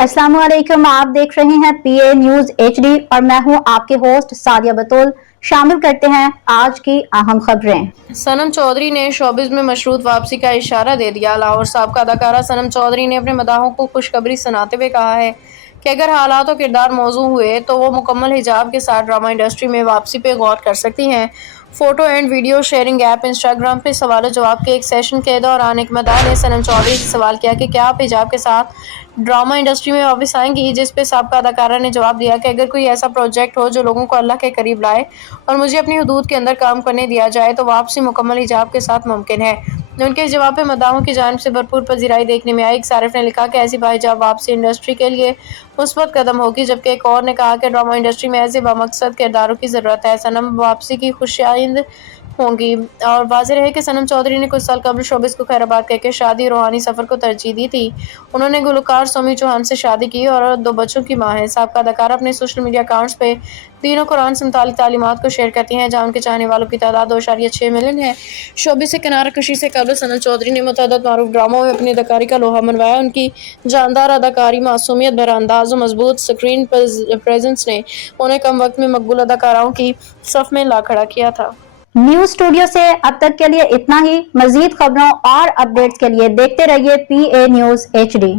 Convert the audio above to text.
अस्सलाम वालेकुम, आप देख रहे हैं पीए न्यूज एचडी और मैं हूं आपके होस्ट सादिया बतूल। शामिल करते हैं आज की अहम खबरें। सनम चौधरी ने शोबिज में मशरूत वापसी का इशारा दे दिया। लाहौर साबका अदाकारा सनम चौधरी ने अपने मदाहों को खुशखबरी सुनाते हुए कहा है कि अगर हालात और किरदार मौजू हुए तो वो मुकम्मल हिजाब के साथ ड्रामा इंडस्ट्री में वापसी पे गौर कर सकती हैं। Photo and video sharing app Instagram पे सवाल जवाब के एक सेशन के दौरान एक मदाह ने सनम चौधरी से सवाल किया कि क्या आप हिजाब के साथ ड्रामा इंडस्ट्री में वापस आएंगी, जिस पे साबका अदाकारा ने जवाब दिया कि अगर कोई ऐसा प्रोजेक्ट हो जो लोगों को अल्लाह के करीब लाए और मुझे अपनी हदूद के अंदर काम करने दिया जाए तो वापसी मुकम्मल हिजाब के साथ मुमकिन है। उनके इस जवाब पे मदाहों की जानिब से भरपूर पजीराई देखने में आई। एक सारिफ ने लिखा कि ऐसी बाहिजाब वापसी इंडस्ट्री के लिए मुस्बत कदम होगी, जबकि एक और ने कहा कि ड्रामा इंडस्ट्री में ऐसे बामकसद किरदारों की ज़रूरत है। सनम वापसी की खुशाइंद होंगी और वाज़ेह है कि सनम चौधरी ने कुछ साल कबल शोबिस को खैराबाद कहकर शादी और रूहानी सफ़र को तरजीह दी थी। उन्होंने गुलकार सोमी चौहान से शादी की और 2 बच्चों की माँ है। साबका अदाकारा अपने सोशल मीडिया अकाउंट्स पे दीन और कुरान से मुताल्लिक़ तालीमात को शेयर करती हैं, जहाँ उनके चाहने वालों की तादाद 2.6 मिलियन है। शोबिस से किनारा कशी से कबल सनम चौधरी ने मुतअद्दिद मारूफ ड्रामों में अपनी अदाकारी का लोहा मनवाया। उनकी जानदार अदाकारी, मासूमियत भरा अंदाज और मजबूत स्क्रीन प्रेजेंस ने उन्हें कम वक्त में मकबूल अदाकाराओं की सफ में ला खड़ा किया था। न्यूज स्टूडियो से अब तक के लिए इतना ही। मजीद खबरों और अपडेट्स के लिए देखते रहिए पीए न्यूज एचडी।